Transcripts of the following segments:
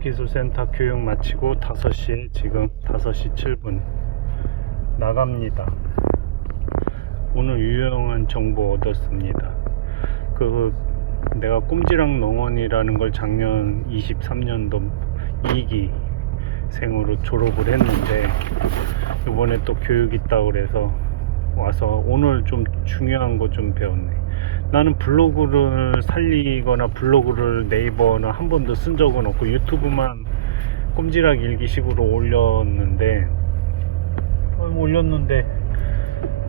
한국기술센터 교육 마치고 5시에 지금 5시 7분 나갑니다. 오늘 유용한 정보 얻었습니다. 그 내가 꼼지락 농원이라는 걸 작년 23년도 2기 생으로 졸업을 했는데 이번에 또 교육 있다고 그래서 와서 오늘 좀 중요한 거 좀 배웠네. 나는 블로그를 살리거나 블로그를 네이버는 한 번도 쓴 적은 없고 유튜브만 꼼지락 일기식으로 올렸는데 어, 올렸는데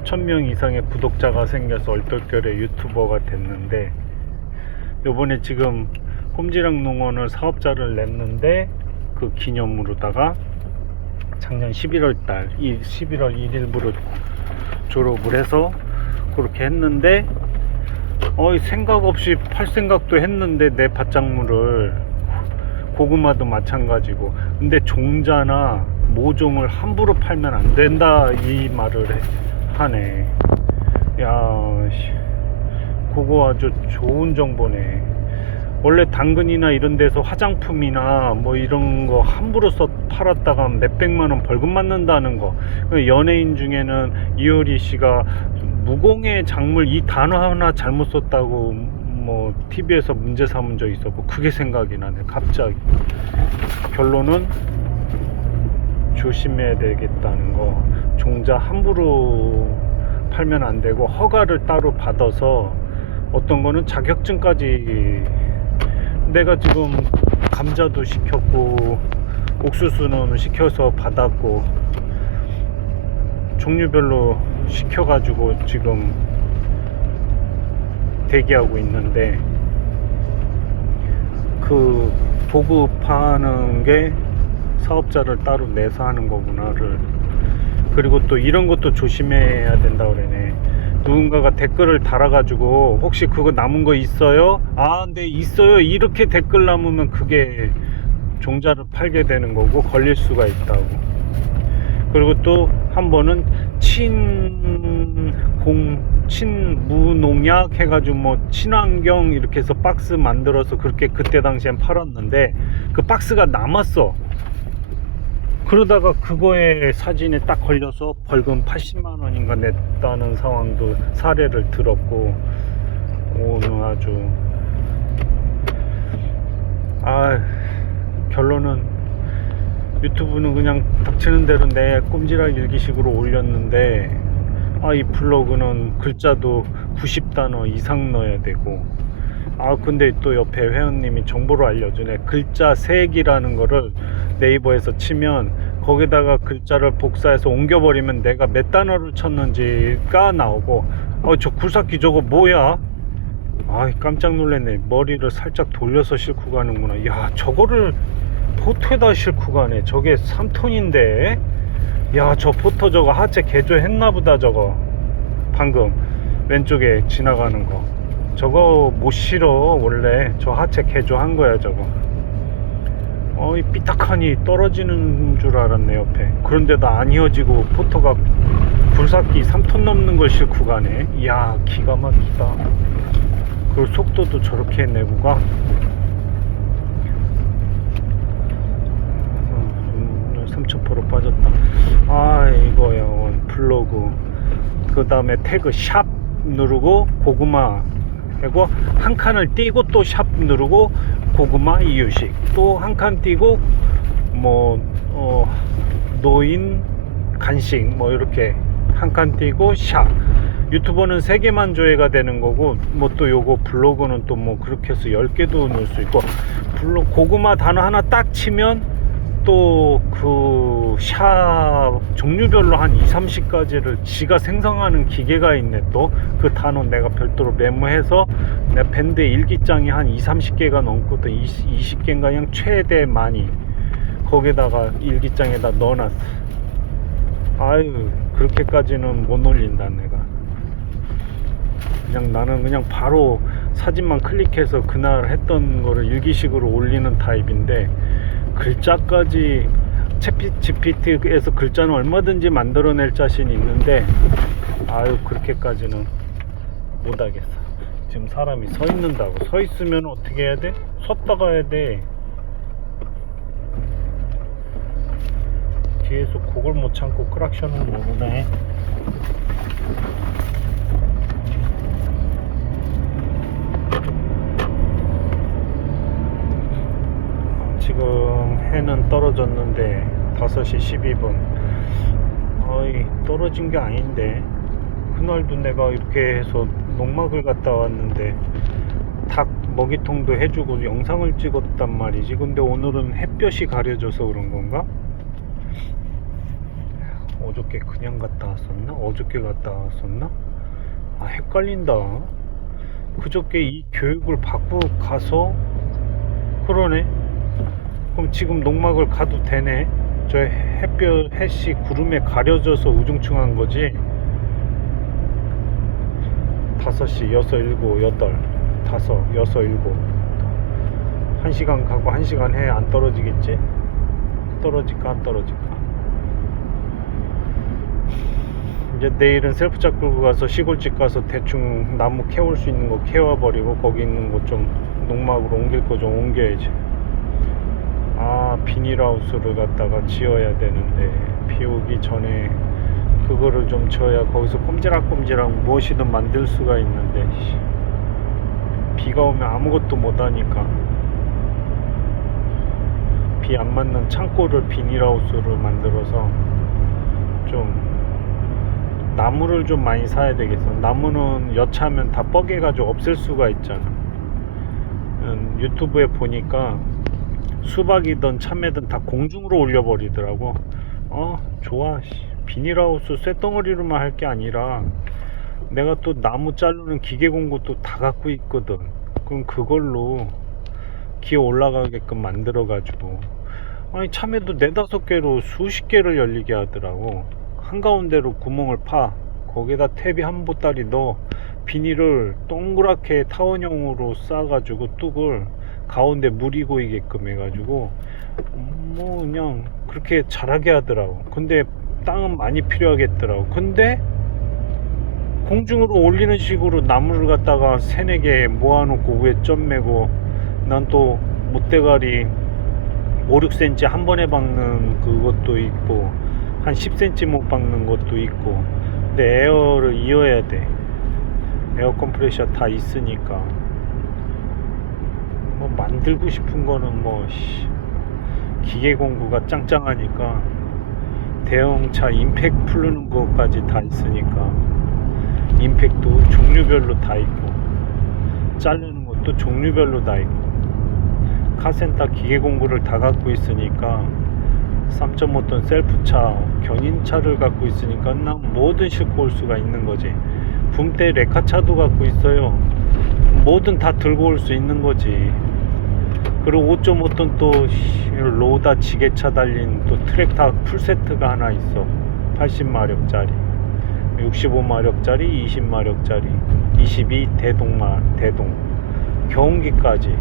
천명 이상의 구독자가 생겨서 얼떨결에 유튜버가 됐는데 요번에 지금 꼼지락 농원을 사업자를 냈는데 그 기념으로다가 작년 11월 달, 이 11월 1일부로 졸업을 해서 그렇게 했는데 어이 생각 없이 팔 생각도 했는데 내 밭작물을 고구마도 마찬가지고. 근데 종자나 모종을 함부로 팔면 안 된다 이 말을 해- 하네. 야 씨, 그거 아주 좋은 정보네. 원래 당근이나 이런 데서 화장품이나 뭐 이런 거 함부로 써 팔았다가 몇백만 원 벌금 맞는다는 거. 연예인 중에는 이효리 씨가 무공의 작물 이 단어 하나 잘못 썼다고 뭐 TV에서 문제 삼은 적 있었고 그게 생각이 나네. 갑자기. 결론은 조심해야 되겠다는 거. 종자 함부로 팔면 안 되고 허가를 따로 받아서 어떤 거는 자격증까지 내가 지금 감자도 시켰고 옥수수는 시켜서 받았고 종류별로 시켜가지고 지금 대기하고 있는데 그 보급하는 게 사업자를 따로 내서 하는 거구나를 그리고 또 이런 것도 조심해야 된다 그러네 누군가가 댓글을 달아가지고 혹시 그거 남은 거 있어요? 아, 네 있어요. 이렇게 댓글 남으면 그게 종자를 팔게 되는 거고 걸릴 수가 있다고. 그리고 또 한 번은 친공 친무농약 해가지고 뭐 친환경 이렇게 해서 박스 만들어서 그렇게 그때 당시엔 팔았는데 그 박스가 남았어. 그러다가 그거에 사진에 딱 걸려서 벌금 80만 원인가 냈다는 상황도 사례를 들었고 오늘 아주 아 결론은 유튜브는 그냥 닥치는 대로 내 꼼지락 일기식으로 올렸는데 아 이 블로그는 글자도 90단어 이상 넣어야 되고. 아 근데 또 옆에 회원님이 정보를 알려주네. 글자 색이라는 거를 네이버에서 치면 거기다가 글자를 복사해서 옮겨버리면 내가 몇 단어를 쳤는지가 나오고 어저 굴삭기 저거 뭐야? 아 깜짝 놀랐네. 머리를 살짝 돌려서 싣고 가는구나. 야 저거를 포트에다 싣고 가네. 저게 3톤인데. 야 저 포터 저거 하체 개조했나 보다 저거. 방금 왼쪽에 지나가는 거. 저거 못 실어 원래. 저 하체 개조한 거야 저거. 어이 삐딱하니 떨어지는 줄 알았네 옆에. 그런데도 안 이어지고 포터가 굴삭기 3톤 넘는 걸 싣고 가네. 이야 기가 막히다. 그리고 속도도 저렇게 내고 가 어, 3,000% 빠졌다. 아 이거야 블로그. 그 다음에 태그 샵 누르고 고구마. 하고 한 칸을 띄고 또 샵 누르고 고구마 이유식. 또 한 칸 띄고 뭐 어, 노인 간식 뭐 이렇게 한 칸 띄고 샵. 유튜버는 3개만 조회가 되는 거고 뭐 또 요거 블로그는 또 뭐 그렇게 해서 10개도 넣을 수 있고. 블로 고구마 단어 하나 딱 치면 또그샵 종류별로 한 2, 30가지를 지가 생성하는 기계가 있네. 또 그 단어 내가 별도로 메모해서 내 밴드 일기장이 한 2, 30개가 넘거든. 20, 20개인가 그냥 최대 많이. 거기다가 일기장에다 넣어놨어. 아유 그렇게까지는 못 올린다 내가. 그냥 나는 그냥 바로 사진만 클릭해서 그날 했던 거를 일기식으로 올리는 타입인데 글자까지 챗핏 GPT에서 글자는 얼마든지 만들어낼 자신이 있는데 아유 그렇게까지는 못하겠어. 지금 사람이 서 있는다고. 서 있으면 어떻게 해야 돼? 섰다 가야 돼. 뒤에서 곡을 못 참고 크락션을 모르네. 지금 해는 떨어졌는데 5시 12분. 어이, 떨어진 게 아닌데. 그날도 내가 이렇게 해서 농막을 갔다 왔는데 닭 먹이통도 해주고 영상을 찍었단 말이지. 근데 오늘은 햇볕이 가려져서 그런 건가? 어저께 그냥 갔다 왔었나? 어저께 갔다 왔었나? 아, 헷갈린다. 그저께 이 교육을 받고 가서 그러네. 그럼 지금 농막을 가도 되네. 저 햇볕, 햇씨 구름에 가려져서 우중충한 거지. 다섯 시, 여섯, 일곱, 여덟, 다섯, 여섯, 일곱. 한 시간 가고 한 시간 해 안 떨어지겠지? 떨어질까 안 떨어질까? 이제 내일은 셀프차 끌고 가서 시골집 가서 대충 나무 캐올 수 있는 거 캐와 버리고 거기 있는 거 좀 농막으로 옮길 거 좀 옮겨야지. 아 비닐하우스를 갖다가 지어야 되는데 비 오기 전에 그거를 좀 지어야 거기서 꼼지락꼼지락 무엇이든 만들 수가 있는데 씨, 비가 오면 아무것도 못하니까. 비 안 맞는 창고를 비닐하우스로 만들어서 좀 나무를 좀 많이 사야 되겠어. 나무는 여차하면 다 뻐개가지고 없앨 수가 있잖아. 음, 유튜브에 보니까 수박이든 참외든 다 공중으로 올려버리더라고. 어 좋아 씨. 비닐하우스 쇳덩어리로만 할 게 아니라 내가 또 나무 자르는 기계 공구도 다 갖고 있거든. 그럼 그걸로 기어 올라가게끔 만들어 가지고. 아니 참외도 네다섯 개로 수십 개를 열리게 하더라고. 한가운데로 구멍을 파. 거기다 탭이 한 보따리 넣어. 비닐을 동그랗게 타원형으로 싸가지고 뚝을 가운데 물이 고이게끔 해가지고 뭐 그냥 그렇게 잘하게 하더라고. 근데 땅은 많이 필요하겠더라고. 근데 공중으로 올리는 식으로 나무를 갖다가 세네 개 모아놓고 위에 점 매고 난 또 못대가리 5, 6cm 한 번에 박는 그것도 있고 한 10cm 못 박는 것도 있고 근데 에어를 이어야 돼. 에어 컴프레셔 다 있으니까 뭐 만들고 싶은 거는 뭐 씨, 기계 공구가 짱짱하니까 대형차 임팩 풀르는 것까지 다 있으니까 임팩도 종류별로 다 있고 자르는 것도 종류별로 다 있고 카센터 기계 공구를 다 갖고 있으니까 3.5톤 셀프차 견인차를 갖고 있으니까 난 뭐든 싣고 올 수가 있는 거지. 붐대 레카차도 갖고 있어요. 뭐든 다 들고 올 수 있는 거지 그리고 5.5톤 또 씨, 로다 지게차 달린 또 트랙터 풀세트가 하나 있어. 80마력짜리 65마력짜리 20마력짜리 22 대동마 대동 경운기까지.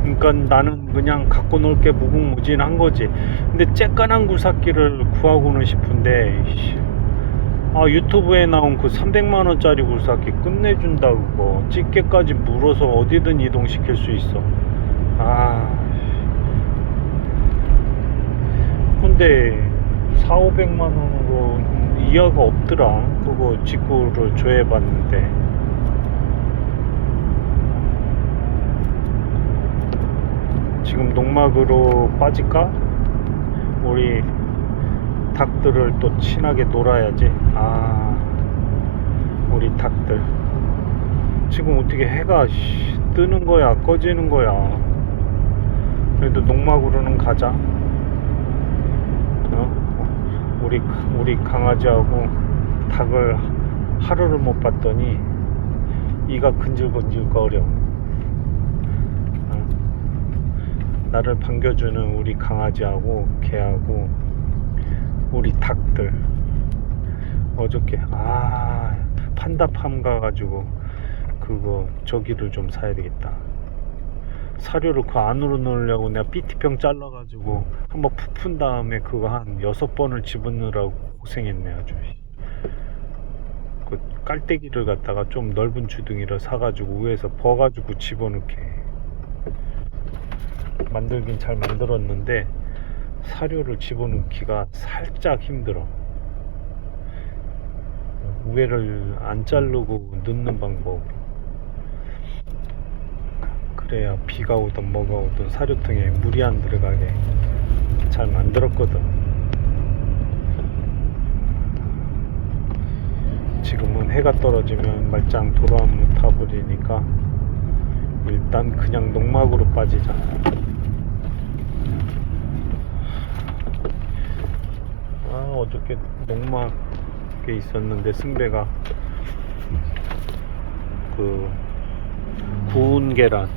그러니까 나는 그냥 갖고 놀 게 무궁무진한 거지. 근데 쬐깐한 굴삭기를 구하고는 싶은데 씨, 아 유튜브에 나온 그 300만원짜리 굴삭기 끝내준다 그거. 집게까지 물어서 어디든 이동시킬 수 있어 아. 근데 4, 500만 원으로 이하가 없더라. 그거 직구를 조회해봤는데. 지금 농막으로 빠질까? 우리 닭들을 또 친하게 놀아야지. 아 우리 닭들. 지금 어떻게 해가 씨, 뜨는 거야 꺼지는 거야 그래도 농막으로는 가자 어? 우리 우리 강아지하고 닭을 하루를 못 봤더니 이가 근질근질거려 어? 나를 반겨주는 우리 강아지하고 개하고 우리 닭들 어저께 아 판다팜 가가지고 그거 저기를 좀 사야 되겠다 사료를 그 안으로 넣으려고 내가 삐티병 잘라가지고 한번 푸푼 다음에 그거 한 여섯 번을 집어넣으라고 고생했네 아주 그 깔때기를 갖다가 좀 넓은 주둥이를 사가지고 위에서 버가지고 집어넣게 만들긴 잘 만들었는데 사료를 집어넣기가 살짝 힘들어. 우회를 안 자르고 넣는 방법으로. 그래야 비가 오든 뭐가 오든 사료통에 물이 안 들어가게 잘 만들었거든. 지금은 해가 떨어지면 말짱 도로암로 타버리니까 일단 그냥 농막으로 빠지자. 아 어저께 농막에 있었는데 승배가 그 구운 계란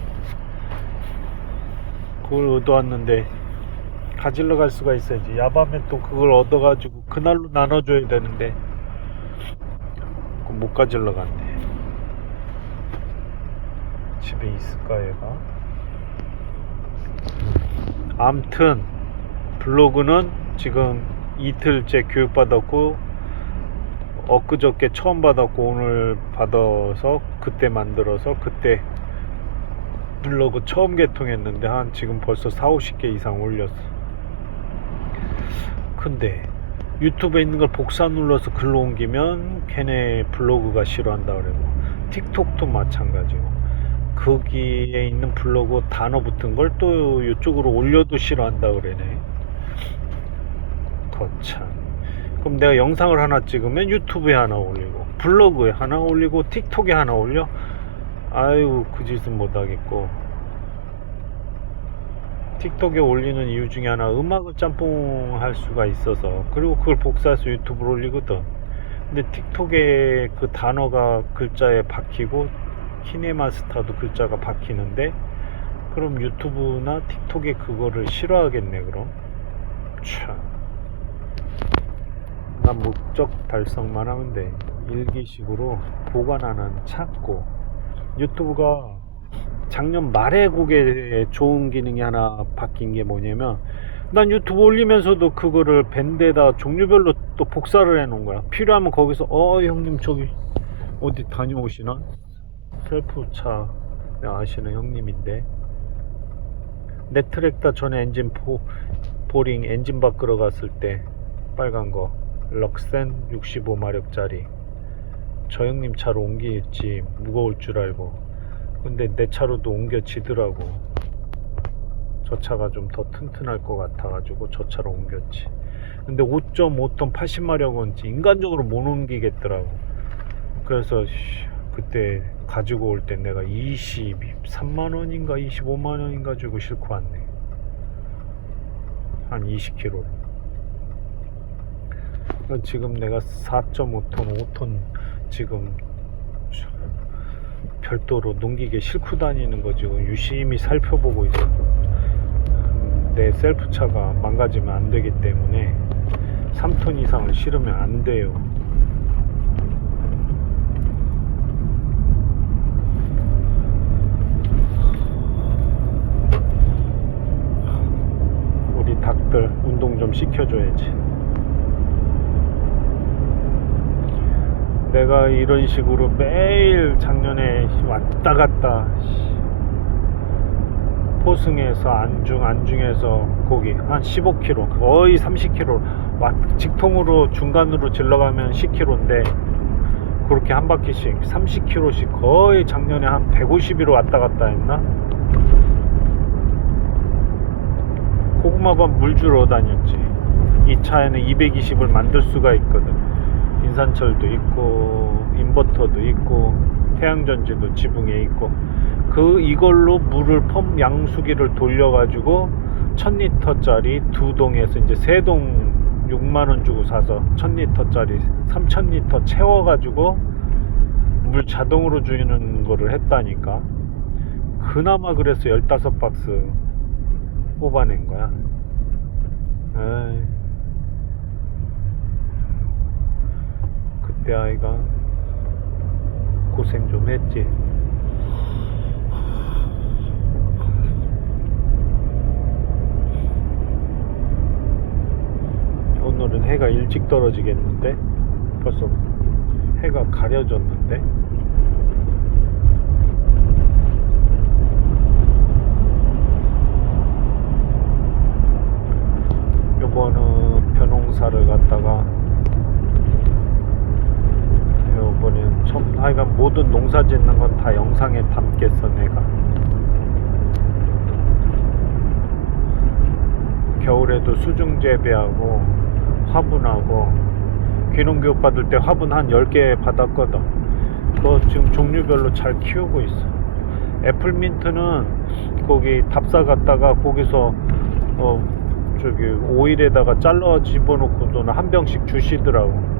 그걸 얻어왔는데 가지러 갈 수가 있어야지. 야밤에 또 그걸 얻어가지고 그날로 나눠줘야 되는데 그못 가지러 갔네. 집에 있을까 얘가? 암튼 블로그는 지금 이틀째 교육받았고 엊그저께 처음 받았고 오늘 받아서 그때 만들어서 그때 블로그 처음 개통했는데 한 지금 벌써 4, 50개 이상 올렸어. 근데 유튜브에 있는 걸 복사 눌러서 글로 옮기면 걔네 블로그가 싫어한다 그러고 틱톡도 마찬가지고. 거기에 있는 블로그 단어 붙은 걸 또 이쪽으로 올려도 싫어한다 그러네. 거참. 그럼 내가 영상을 하나 찍으면 유튜브에 하나 올리고 블로그에 하나 올리고 틱톡에 하나 올려 아유 그 짓은 못하겠고. 틱톡에 올리는 이유 중에 하나 음악을 짬뽕 할 수가 있어서. 그리고 그걸 복사해서 유튜브로 올리거든. 근데 틱톡에 그 단어가 글자에 박히고 키네마스타도 글자가 박히는데 그럼 유튜브나 틱톡에 그거를 싫어하겠네 그럼? 참. 난 목적 달성만 하면 돼. 일기식으로 보관하는 찾고 유튜브가 작년 말에 그게 좋은 기능이 하나 바뀐 게 뭐냐면 난 유튜브 올리면서도 그거를 밴드에다 종류별로 또 복사를 해 놓은 거야. 필요하면 거기서 어 형님 저기 어디 다녀오시나? 셀프차 아시는 형님인데. 네트렉다 전에 엔진 포, 보링 엔진 바꾸러 갔을 때 빨간 거. 럭센 65마력짜리 저 형님 차로 옮기겠지. 무거울 줄 알고. 근데 내 차로도 옮겨지더라고. 저 차가 좀 더 튼튼할 것 같아 가지고 저 차로 옮겼지. 근데 5.5톤 80마력은 인간적으로 못 옮기겠더라고. 그래서 씨, 그때 가지고 올 때 내가 23만 원인가 25만 원인가 주고 싣고 왔네. 한 20kg 지금 내가 4.5톤 5톤 지금 별도로 농기계 싣고 다니는 거 지금 유심히 살펴보고 있어 내 셀프차가 망가지면 안 되기 때문에 3톤 이상을 실으면 안 돼요. 우리 닭들 운동 좀 시켜줘야지 내가 이런 식으로 매일 작년에 왔다 갔다 포승에서 안중 안중에서 거기 한 15km 거의 30km 왔, 직통으로 중간으로 질러가면 10km인데 그렇게 한 바퀴씩 30km씩 거의 작년에 한 150km 왔다 갔다 했나? 고구마밥 물 주러 다녔지. 이 차에는 220을 만들 수가 있거든 인산철도 있고 인버터도 있고 태양전지도 지붕에 있고 그 이걸로 물을 펌 양수기를 돌려 가지고 1000리터짜리 두 동에서 이제 세 동 6만 원 주고 사서 1000리터짜리 3000리터 채워 가지고 물 자동으로 주는 거를 했다니까 그나마 그래서 15박스 뽑아낸 거야 에이. 그 때 아이가 고생 좀 했지. 오늘은 해가 일찍 떨어지겠는데 벌써 해가 가려졌는데 농사를 갖다가 요번엔 처음 하여간 모든 농사 짓는 건 다 영상에 담겠어 내가. 겨울에도 수중 재배하고 화분하고 귀농 교육 받을 때 화분 한 10개 받았거든. 그거 지금 종류별로 잘 키우고 있어. 애플민트는 거기 답사 갔다가 거기서 어 저기 오일에다가 잘라 집어넣고도는 한 병씩 주시더라고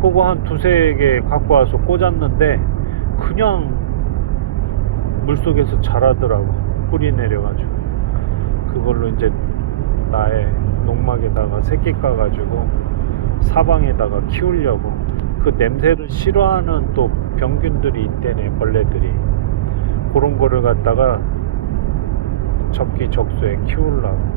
그거 한 두세 개 갖고 와서 꽂았는데 그냥 물속에서 자라더라고. 뿌리 내려가지고. 그걸로 이제 나의 농막에다가 새끼 까가지고 사방에다가 키우려고. 그 냄새를 싫어하는 또 병균들이 있대네 벌레들이. 그런 거를 갖다가 적기적소에 키우려고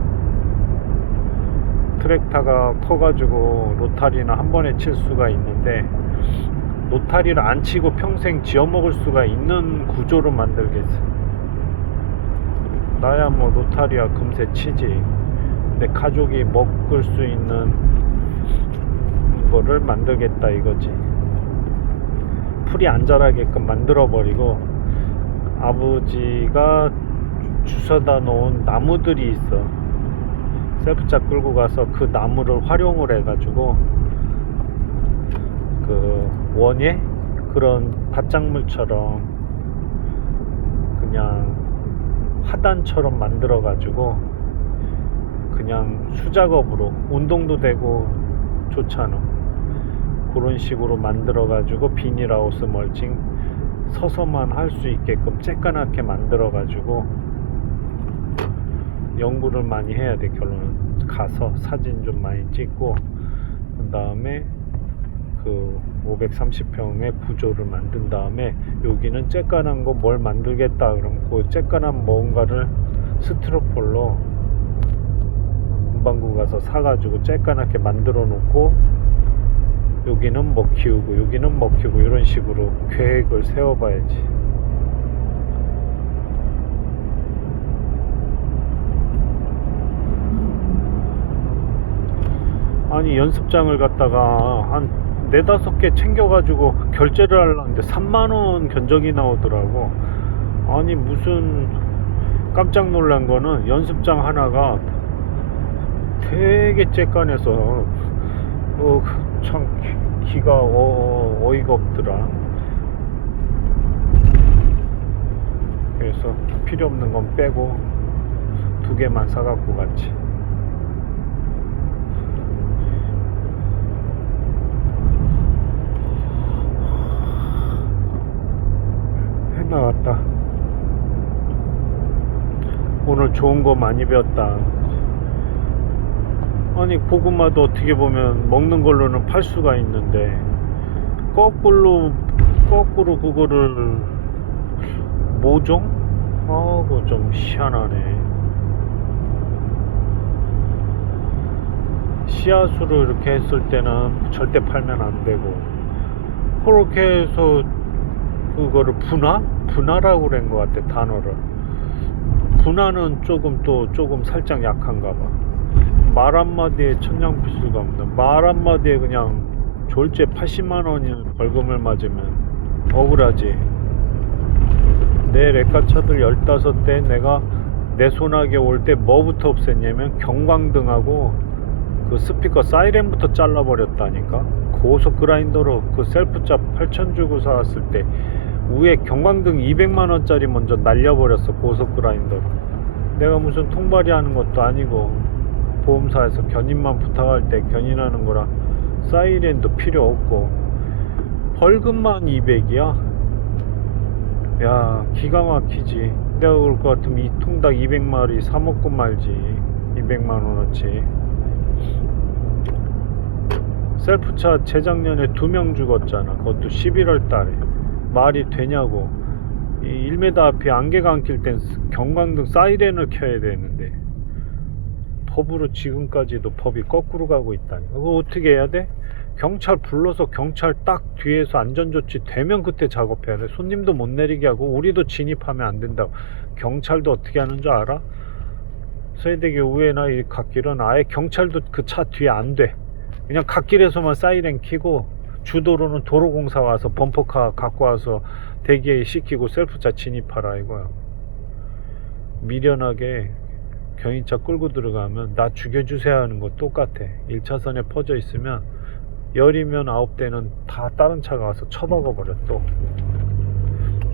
트랙타가 커가지고 로타리는 한 번에 칠 수가 있는데 로타리를 안 치고 평생 지어먹을 수가 있는 구조로 만들겠어. 나야 뭐 로타리야 금세 치지. 내 가족이 먹을 수 있는 거를 만들겠다 이거지. 풀이 안 자라게끔 만들어 버리고 아버지가 주워다 놓은 나무들이 있어 셀프차 끌고 가서 그 나무를 활용을 해가지고 그 원예? 그런 밭작물처럼 그냥 화단처럼 만들어 가지고 그냥 수작업으로 운동도 되고 좋잖아. 그런 식으로 만들어 가지고 비닐하우스 멀칭 서서만 할 수 있게끔 쬐까맣게 만들어 가지고 연구를 많이 해야 돼 결론은 가서 사진 좀 많이 찍고 그 다음에 그 530평의 구조를 만든 다음에 여기는 쬐깐한 거 뭘 만들겠다. 그럼 그 쬐깐한 뭔가를 스티로폴로 문방구 가서 사가지고 쬐깐하게 만들어 놓고 여기는 뭐 키우고 여기는 뭐 키우고 이런 식으로 계획을 세워봐야지 아니 연습장을 갖다가 한 네다섯 개 챙겨가지고 결제를 하려는데 3만원 견적이 나오더라고. 아니 무슨 깜짝 놀란 거는 연습장 하나가 되게 쬐깐해서 어, 참 기- 기가 어, 어이가 없더라. 그래서 필요 없는 건 빼고 두 개만 사갖고 갔지 해 나왔다. 오늘 좋은 거 많이 배웠다. 아니 고구마도 어떻게 보면 먹는 걸로는 팔 수가 있는데 거꾸로 거꾸로 그거를 모종? 아, 그거 좀 희한하네. 씨앗으로 이렇게 했을 때는 절대 팔면 안 되고 그렇게 해서 그거를 분화? 분화라고 그런 것 같아 단어를. 분화는 조금 또 조금 살짝 약한가 봐말 한마디에 천냥빚을 갚는다 말 한마디에 그냥 졸제 80만 원이 벌금을 맞으면 억울하지. 내 레카차들 15대 내가 내 손아귀에 올때 뭐부터 없앴냐면 경광등하고 그 스피커 사이렌부터 잘라버렸다니까. 고속 그라인더로 그 셀프차 8천 주고 사왔을 때 위에 경광등 200만원짜리 먼저 날려버렸어 고속 그라인더로. 내가 무슨 통발이 하는 것도 아니고 보험사에서 견인만 부탁할 때 견인하는 거라 사이렌도 필요 없고. 벌금만 200이야? 야 기가 막히지. 내가 그럴 것 같으면 이 통닭 200마리 사 먹고 말지. 200만원어치. 셀프차 재작년에 두 명 죽었잖아. 그것도 11월 달에. 말이 되냐고. 이 1m 앞에 안개가 안 낄 땐 경광등 사이렌을 켜야 되는데. 법으로 지금까지도 법이 거꾸로 가고 있다니. 그거 어떻게 해야 돼? 경찰 불러서 경찰 딱 뒤에서 안전조치 되면 그때 작업해야 돼. 손님도 못 내리게 하고 우리도 진입하면 안 된다고. 경찰도 어떻게 하는 줄 알아? 서해대교 우회나 이 갓길은 아예 경찰도 그 차 뒤에 안 돼. 그냥 갓길에서만 사이렌 키고 주도로는 도로공사 와서 범퍼카 갖고 와서 대기에 시키고 셀프차 진입하라 이거야. 미련하게 경인차 끌고 들어가면 나 죽여주세요 하는 거 똑같아. 1차선에 퍼져 있으면 열이면 아홉 대는 다 다른 차가 와서 쳐박아 버려 또.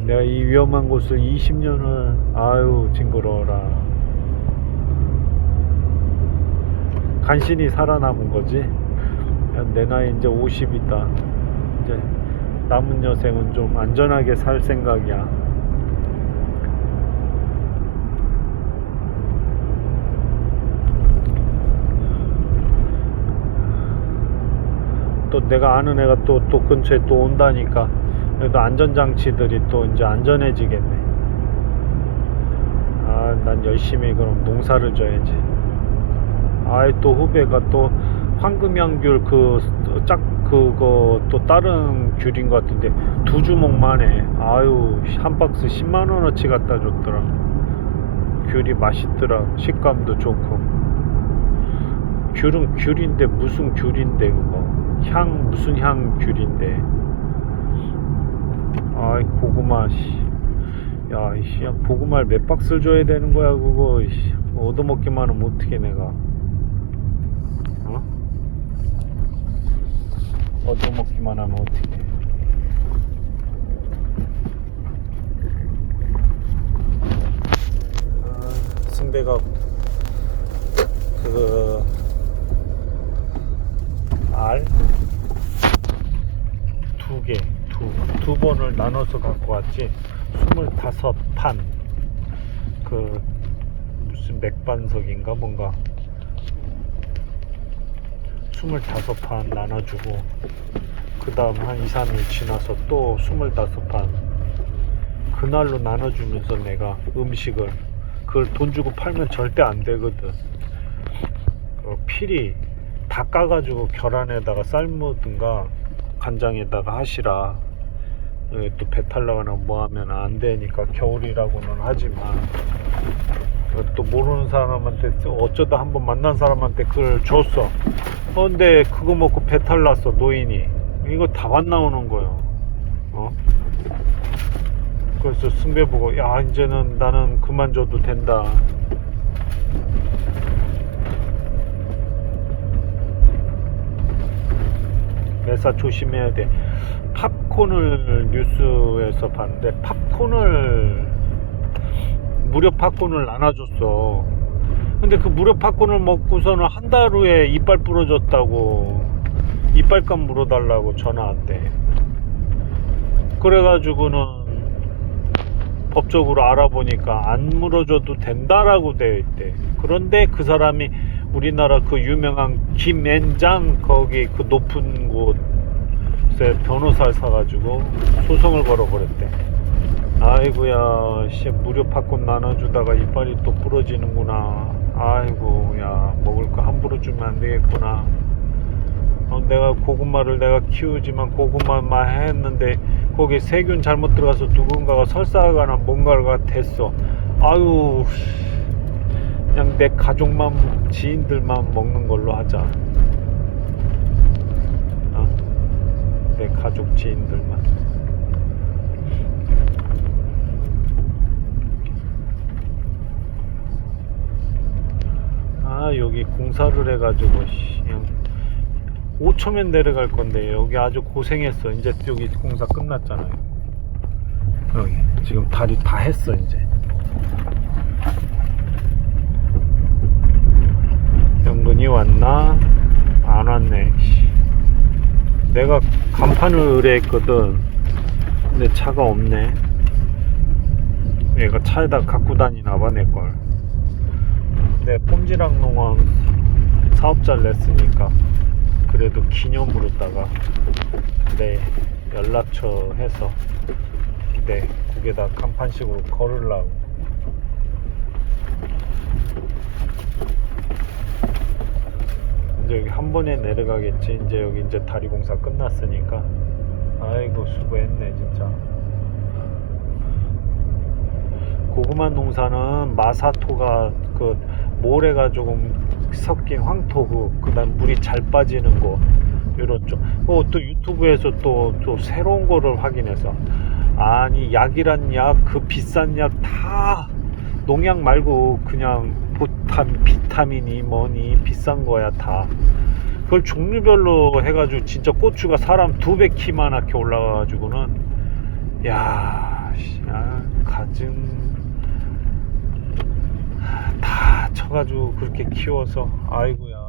내가 이 위험한 곳을 20년을 아유 징그러워라. 간신히 살아남은 거지. 야, 내 나이 이제 50이다. 이제 남은 여생은 좀 안전하게 살 생각이야. 또 내가 아는 애가 또, 또 근처에 또 온다니까 그래도 안전장치들이 또 이제 안전해지겠네. 아, 난 열심히 그럼 농사를 져야지. 아이, 또 후배가 또 황금향귤 그, 짝, 그거 또 다른 귤인 것 같은데 두 주먹만 해. 아유, 한 박스 10만 원어치 갖다 줬더라. 귤이 맛있더라. 식감도 좋고. 귤은 귤인데 무슨 귤인데 그거. 향, 무슨 향 귤인데. 아이 고구마 씨. 야, 이씨, 야, 고구마를 몇 박스를 줘야 되는 거야, 그거. 얻어먹기만 하면 어떻게 내가. 어? 얻어먹기만 하면 어떻게. 아, 승배가 그 알? 두 개, 두, 두 번을 나눠서 갖고 왔지. 스물다섯 판. 그, 무슨 맥반석인가 뭔가. 스물다섯 판 나눠주고, 그 다음 한 2, 3일 지나서 또 스물다섯 판. 그날로 나눠주면서 내가 음식을, 그걸 돈 주고 팔면 절대 안 되거든. 어, 필히 다 까가지고 계란에다가 삶으든가 간장에다가 하시라 여기 또 배탈 나거나 뭐 하면 안 되니까 겨울이라고는 하지만 어, 또 모르는 사람한테 어쩌다 한번 만난 사람한테 그걸 줬어 어, 근데 그거 먹고 배탈 났어 노인이 이거 다 안 나오는 거예요 어? 그래서 승배 보고 야 이제는 나는 그만 줘도 된다 매사 조심해야 돼. 팝콘을 뉴스에서 봤는데 팝콘을 무료 팝콘을 나눠줬어. 근데 그 무료 팝콘을 먹고서는 한 달 후에 이빨 부러졌다고 이빨값 물어달라고 전화 왔대. 그래가지고는 법적으로 알아보니까 안 물어줘도 된다라고 되어 있대. 그런데 그 사람이 우리나라 그 유명한 김앤장 거기 그 높은 곳에 변호사를 사가지고 소송을 걸어버렸대. 아이고야, 씨 무료 팝콘 나눠주다가 이빨이 또 부러지는구나. 아이고, 야 먹을 거 함부로 주면 안 되겠구나. 어, 내가 고구마를 내가 키우지만 고구마만 했는데 거기에 세균 잘못 들어가서 누군가가 설사하거나 뭔가가 됐어. 아유, 그냥 내 가족만 지인들만 먹는 걸로 하자. 어? 내 가족 지인들만. 아 여기 공사를 해가지고 씨, 그냥 5초면 내려갈 건데 여기 아주 고생했어. 이제 여기 공사 끝났잖아요. 여기 지금 다리 다 했어 이제. 영근이 왔나? 안 왔네. 씨. 내가 간판을 의뢰했거든. 근데 차가 없네. 얘가 차에다 갖고 다니나 봐, 내 걸. 내 꼼지락 농원 사업자를 냈으니까 그래도 기념으로다가 내 연락처 해서 내 국에다 간판식으로 걸으려고. 이제 여기 한 번에 내려가겠지. 이제 여기 이제 다리 공사 끝났으니까. 아이고 수고했네 진짜. 고구마 농사는 마사토가 그 모래가 조금 섞인 황토구 그다음 물이 잘 빠지는 곳 이런 쪽또 유튜브에서 또, 또 새로운 거를 확인해서. 아니 약이란 약 그 비싼 약 다 농약 말고 그냥 보탐 비타민이 뭐니 비싼 거야 다. 그걸 종류별로 해가지고 진짜 고추가 사람 두 배 키만하게 올라가가지고는 야, 씨, 아, 가증 다 쳐가지고 그렇게 키워서 아이고야.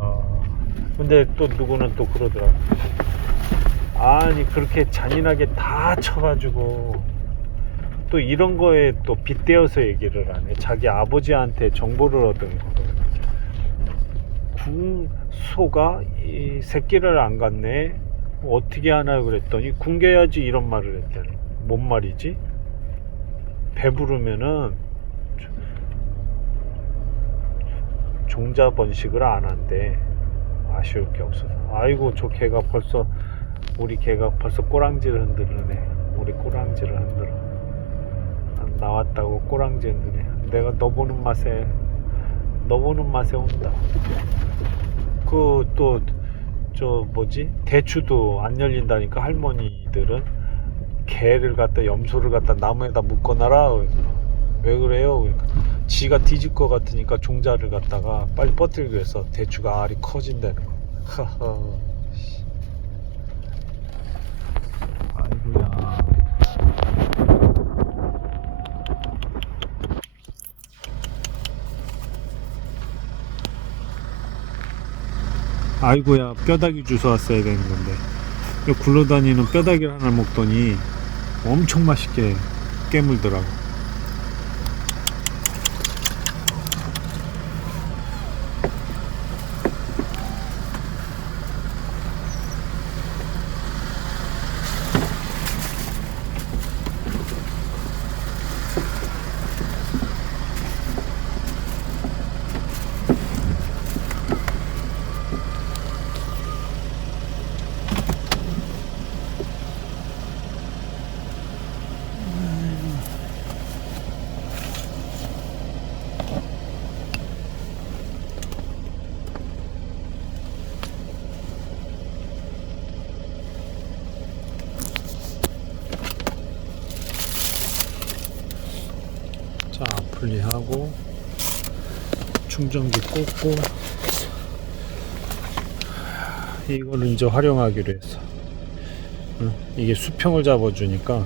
근데 또 누구는 또 그러더라 아니 그렇게 잔인하게 다 쳐가지고 또 이런 거에 또 빗대어서 얘기를 하네 자기 아버지한테 정보를 얻은 거를 궁소가 이 새끼를 안 갖네. 어떻게 하나 그랬더니 굶겨야지 이런 말을 했다니 뭔 말이지? 배부르면은 종자 번식을 안 한대. 아쉬울 게 없어서. 아이고 저 개가 벌써 우리 개가 벌써 꼬랑지를 흔들네. 우리 꼬랑지를 흔들어. 나왔다고 꼬랑지 흔드네. 내가 너 보는 맛에 너 보는 맛에 온다. 그 또 저 뭐지? 대추도 안 열린다니까 할머니들은 개를 갖다 염소를 갖다 나무에다 묶어놔라. 왜 그래요? 그러니까 지가 뒤질 것 같으니까 종자를 갖다가 빨리 뻗들기 위해서 대추가 알이 커진다는 거. 아이고야. 아이고야 뼈다귀 주워 왔어야 되는 건데. 이 굴러다니는 뼈다귀를 하나 먹더니 엄청 맛있게 깨물더라고 자 분리 하고 충전기 꽂고 이거를 이제 활용하기로 응? 이게 수평을 잡아주니까